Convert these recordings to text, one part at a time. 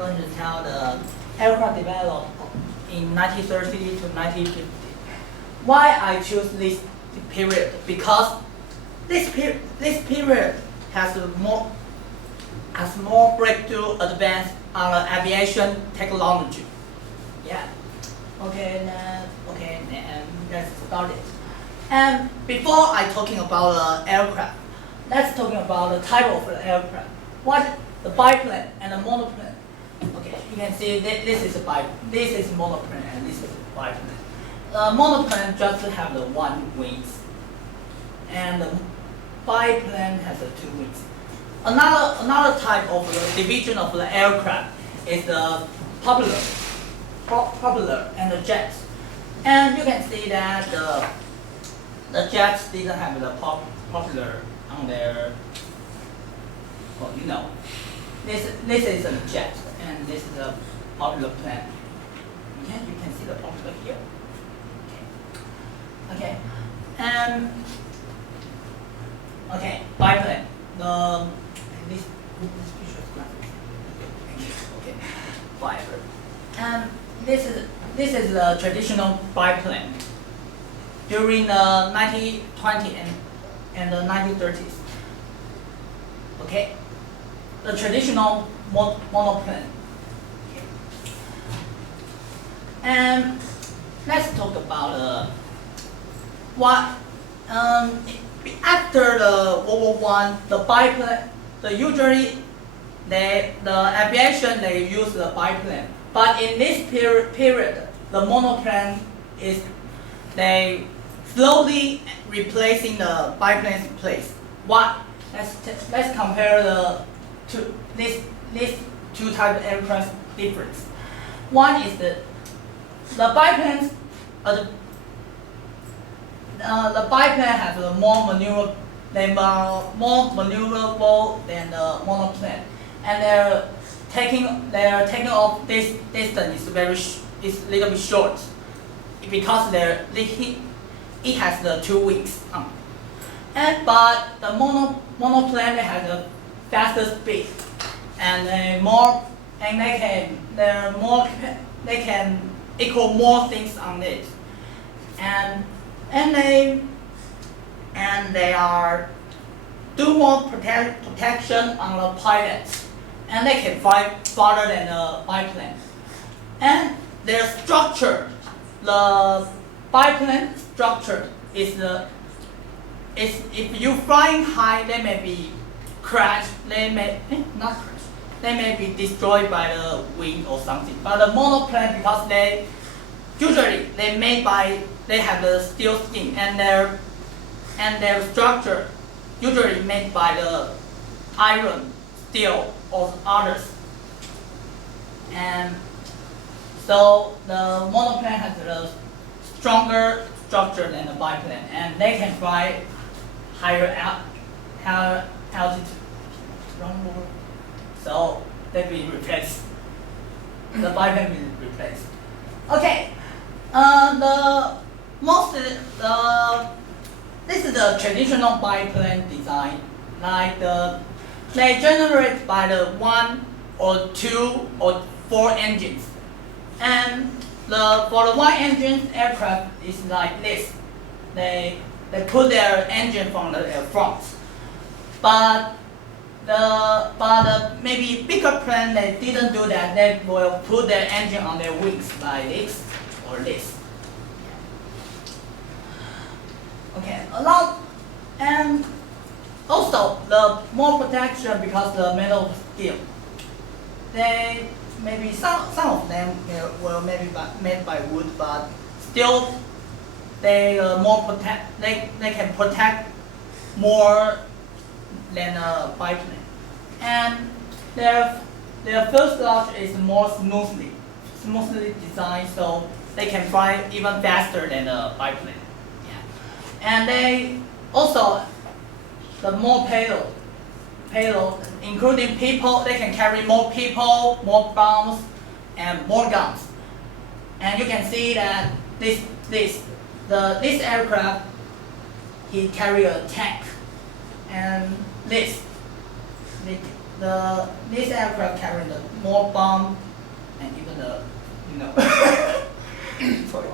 going to tell the aircraft developed in 1930 to 1950. Why I choose this period? Because this period has more breakthrough advance on aviation technology. Yeah. Okay. Then let's start it. And before I talking about aircraft, let's talking about the type of the aircraft. What the biplane and the monoplane. Okay, you can see this is a biplane, this is monoplane, and this is biplane. The monoplane just have the one wings, and the biplane has the two wings. Another type of the division of the aircraft is the propeller and the jets. And you can see that the jets didn't have the propeller on their. Well, you know, this is a jet, and this is a propeller plane. Okay, you can see the propeller here. Okay, okay, biplane. This picture is graphic. Okay, fiber. And this is the traditional biplane during the 1920s and the 1930s. Okay, the traditional monoplane. Okay. And let's talk about what after the World War I, the biplane. Usually the aviation they use the biplane, but in this period the monoplane is they slowly replacing the biplane's place. What? Let's compare these two type of aircraft difference. One is the biplanes. The biplane has a more maneuverable. They are more maneuverable than the monoplane, and they're taking off this distance is a little bit short because it has the two wings. But the monoplane has a faster speed, and they can equal more things on it, and they are do more protection on the pilots, and they can fly farther than the biplane. And their structure, the biplane structure is if you flying high, they may be crashed. They may be destroyed by the wind or something. But the monoplane, because they have the steel skin, and their structure usually made by the iron, steel, or others. And so the monoplane has a stronger structure than the biplane, and they can fly higher altitude. So they will be replaced. The biplane will be replaced. Okay. This is the traditional biplane design. They generate by the 1 or 2 or 4 engines. And for the 1 engine aircraft is like this. They put their engine from the front. But the maybe bigger plane they didn't do that. They will put their engine on their wings like this or this. Okay, and also the more protection because the metal steel. They maybe some of them were maybe made by wood, but still they They can protect more than a biplane, and their fuel sludge is more smoothly designed, so they can fly even faster than a biplane. And they also the more payload, including people. They can carry more people, more bombs, and more guns. And you can see that this aircraft, he carry a tank, and this this aircraft carrying the more bomb and even the sorry.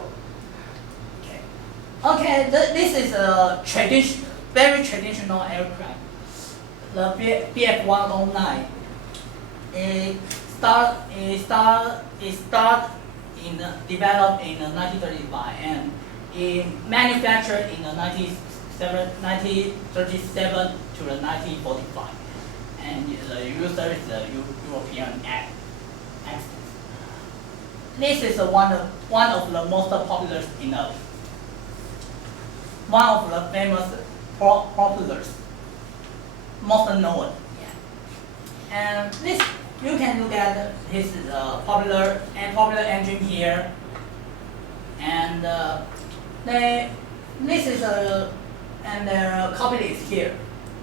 Okay, this is a very traditional aircraft. The BF-109. It developed in 1935 and it manufactured in 1937 to 1945. And the user is the European accent. This is one of the most popular one of the famous populars, most known. Yeah. And this you can look at his popular engine here, and this is and their copy is here,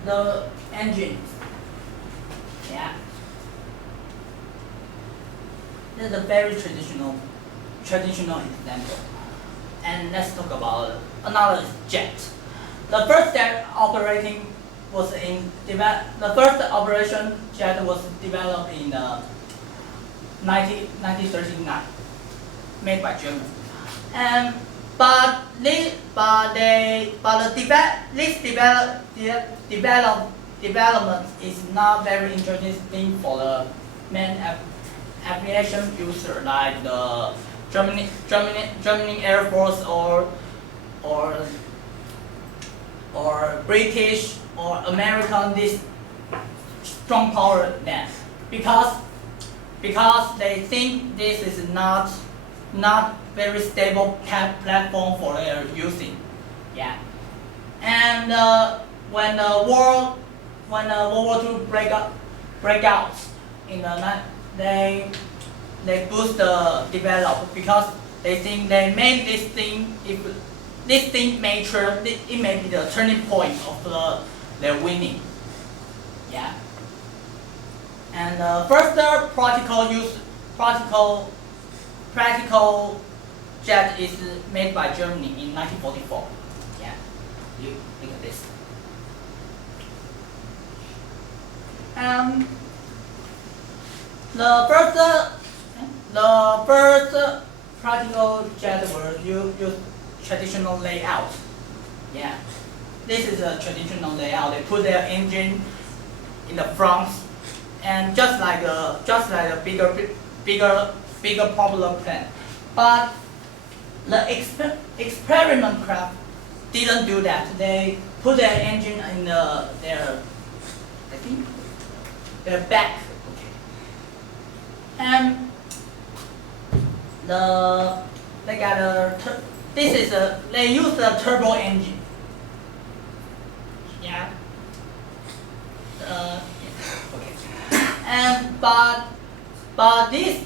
the engine. Yeah. This is a very traditional example. And let's talk about another jet. The first jet operating was the first operation jet was developed in 1939, made by Germany. But this development is not very interesting for the main aviation user like the Germany Air Force or British or American, this strong power then, because they think this is not very stable platform for their using. Yeah. And when World War II break out in they boost the develop because they think they made this thing. If this thing mature, it may be the turning point of their winning. Yeah. And first practical jet is made by Germany in 1944. Yeah. You look at this. The first practical jet will use traditional layout. Yeah, this is a traditional layout. They put their engine in the front, and just like a bigger popular plane. But the experiment craft didn't do that. They put their engine in their back. And they use the turbo engine. Yeah. Okay. And but this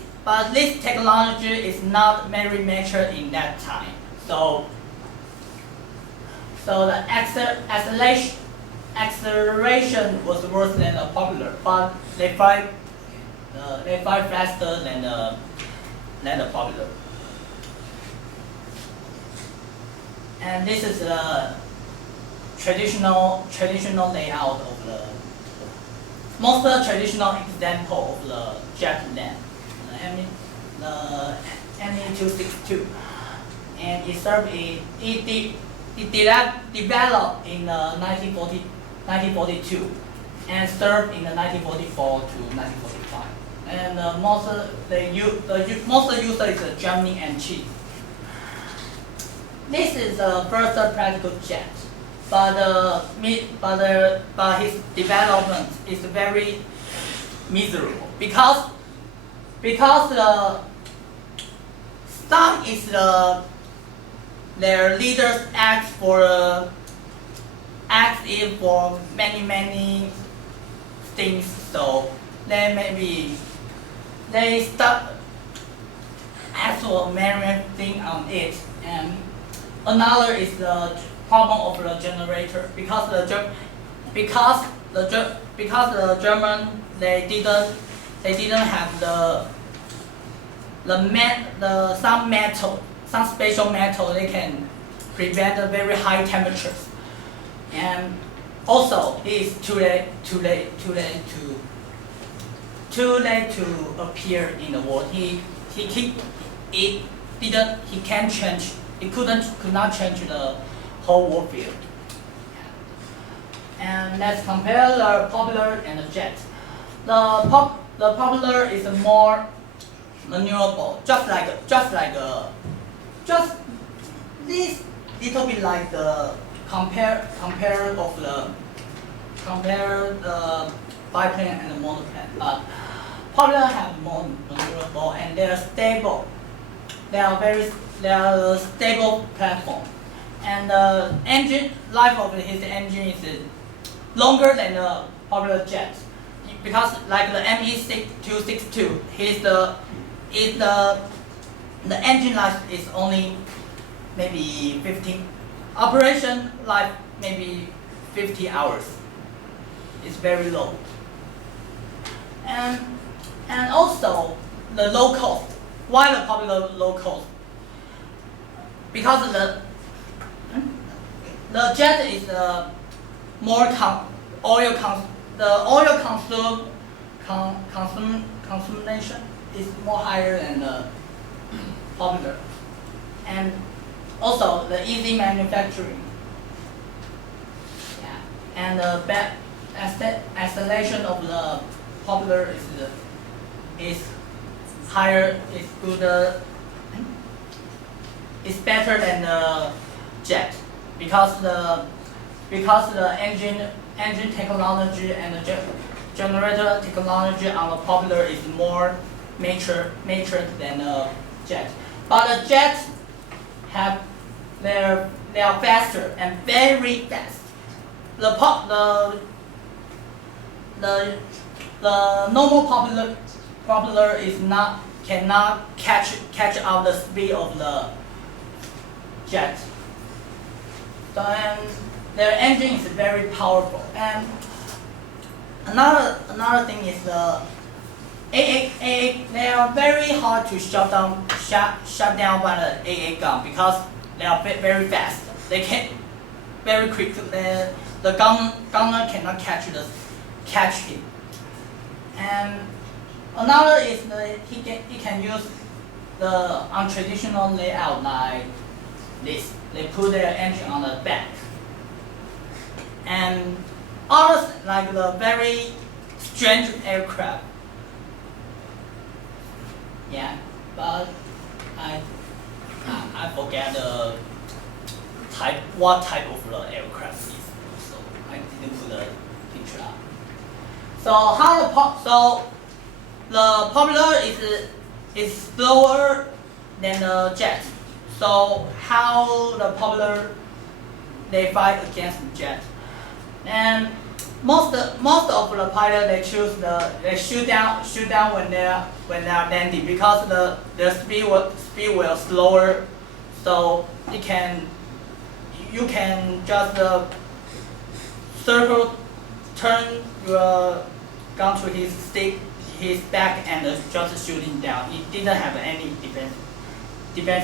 technology is not very mature in that time. So the acceleration was worse than the popular, but they fly faster than the popular. And this is the traditional layout of the most traditional example of the jet land, the NE262, and it developed in 1942 and served in 1944 to 1945. And most user is Germany and Chile. This is the first practical jet, but his development is very miserable because some is their leaders act in for many things, so they start ask for many things on it. And another is the problem of the generator because the German they didn't have some special metal they can prevent the very high temperatures, and also it's too late to appear in the world. He could not change the whole world field. And let's compare the popular and the jet. The popular is more maneuverable, just this little bit like the compare the biplane and the monoplane. But popular have more maneuverable and they're stable. They are a stable platform. And the engine life of his engine is longer than the popular jet, because like the ME262, the engine life is only maybe 15, operation life maybe 50 hours. It's very low. And also the low cost. Why the popular low cost? Because the jet is more the oil consumption is more higher than the popular, and also the easy manufacturing. Yeah, and the acceleration of the popular is higher, is good. It's better than the jet, because the engine technology and the generator technology on the popular is more mature than the jet. But the jets they are faster and very fast. The normal popular cannot catch up the speed of the jet. So, and their engine is very powerful. And another thing is the AA. They are very hard to shut down by the AA gun, because they are very fast. They can very quick. The gunner cannot catch him. And another is he can use the untraditional layout like this. They put their engine on the back. And others like the very strange aircraft. Yeah, but I forget what type of the aircraft is, so I didn't put the picture up. So the popular is slower than the jet. So how the popular they fight against the jet? And most of the pilot they shoot down when they are landing, because the speed will slower, so you can just turn your gun to his back and just shooting down. It didn't have any defense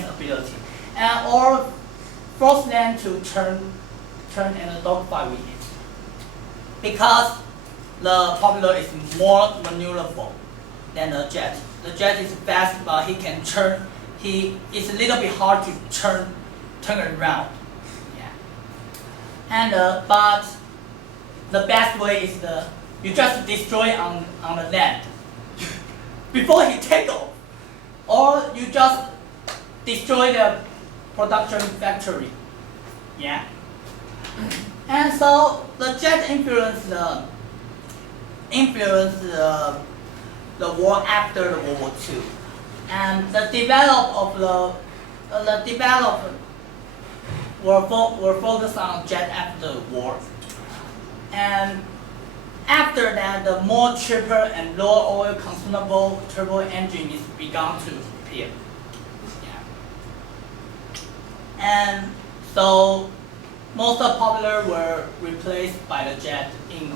ability, or force them to turn and dogfight with it. Because the popular is more maneuverable than the jet. The jet is fast, but he can turn. It's a little bit hard to turn around. Yeah. And but the best way is you just destroy on the land before he take off, or you just destroy the production factory. Yeah. And so the jet influenced the war after the World War II, and the development were focused on jet after the war. And after that, the more cheaper and lower oil consumable turbo engine is begun to appear. Yeah. And so most of popular were replaced by the jet in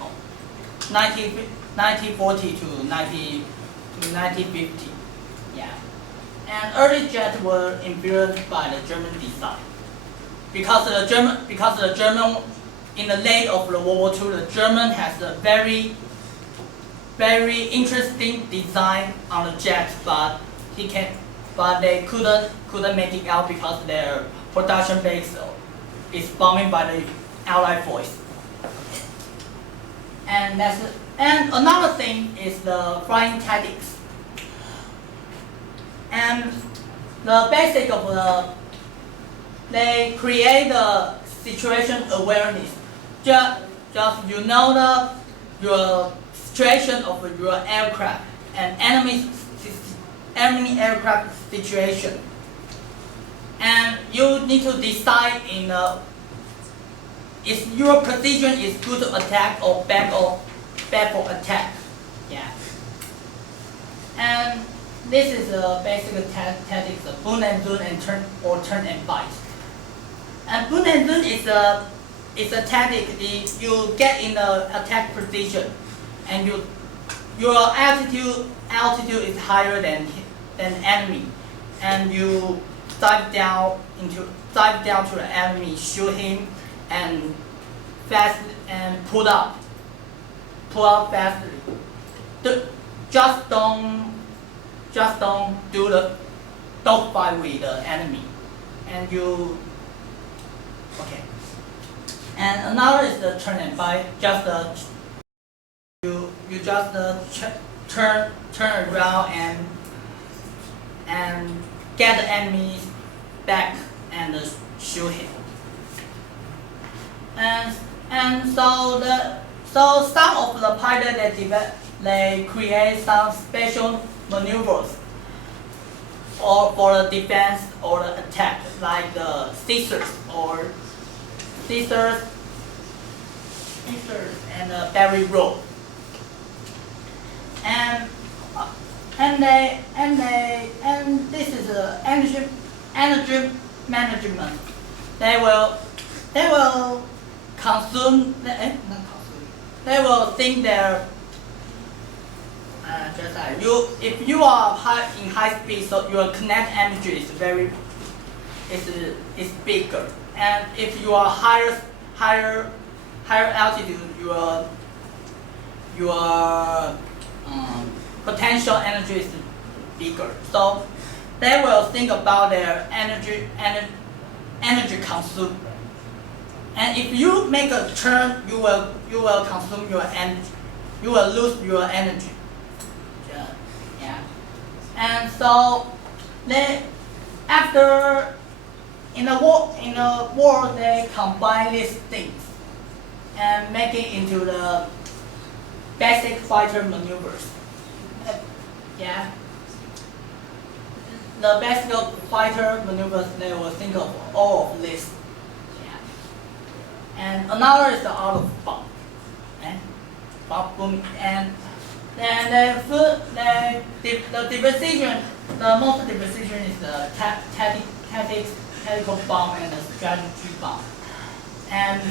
1940 to 1950. Yeah. And early jets were influenced by the German design, because the in the late of the World War II, the German has a very interesting design on the jet, but they couldn't make it out because their production base is bombed by the Allied force. And another thing is the flying tactics. And the basic of they create the situation awareness. Just you know your situation of your aircraft and enemy aircraft situation, and you need to decide if your position is good to attack or bad for attack. Yeah. And this is the basic tactics of boon and zoon and turn and bite. And boon and zoon is a tactic. You get in the attack position, and your altitude is higher than enemy, and you dive down to the enemy, shoot him, and pull up fastly. Just don't do the dogfight with the enemy, and you okay. And another is the turn and bite. You just turn around and get the enemy back and shoot him. And so some of the pilots they create some special maneuvers or for the defense or the attack, like the scissors and the berry roll. And this is energy management. They will consume. They will think their just like you. If you are in high speed, so your kinetic energy is bigger. And if you are higher altitude, your potential energy is bigger. So they will think about their energy consume. And if you make a turn, you will consume your energy. You will lose your energy. Yeah. And so after in the war they combine these things and make it into the basic fighter maneuvers. Yeah. The basic fighter maneuvers, they will think of all of this. Yeah. And another is the out of bomb. Boom. And then the division, the most division is the tactical bomb and the strategy bomb. And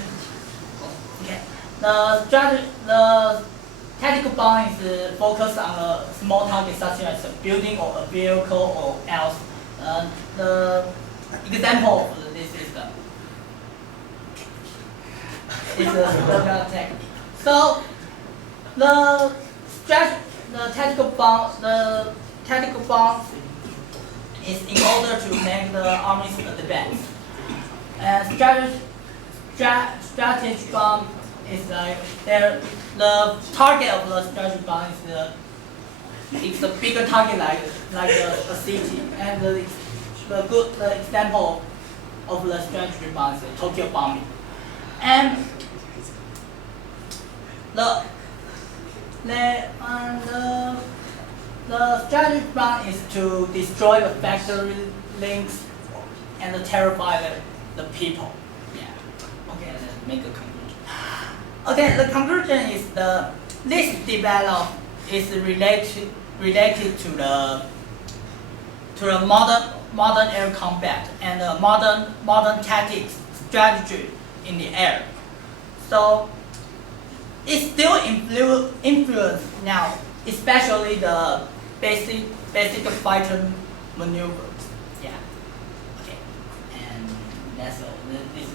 okay, the tactical bomb is focused on a small target such as a building or a vehicle or else. The example of this is the technique. So the tactical bomb is in order to make the armies advance. And strategy bomb is like the target of the strategy bomb is a bigger target like a city. And the example of the strategy bomb is the Tokyo bombing. And the strategy bomb is to destroy the factory links and terrify the people. Yeah. Okay, let's make a conclusion. Okay, the conclusion is this development is related to the modern air combat and the modern tactics strategy in the air. So it's still influence now, especially the basic fighter maneuvers. Yeah. Okay. And that's all. This is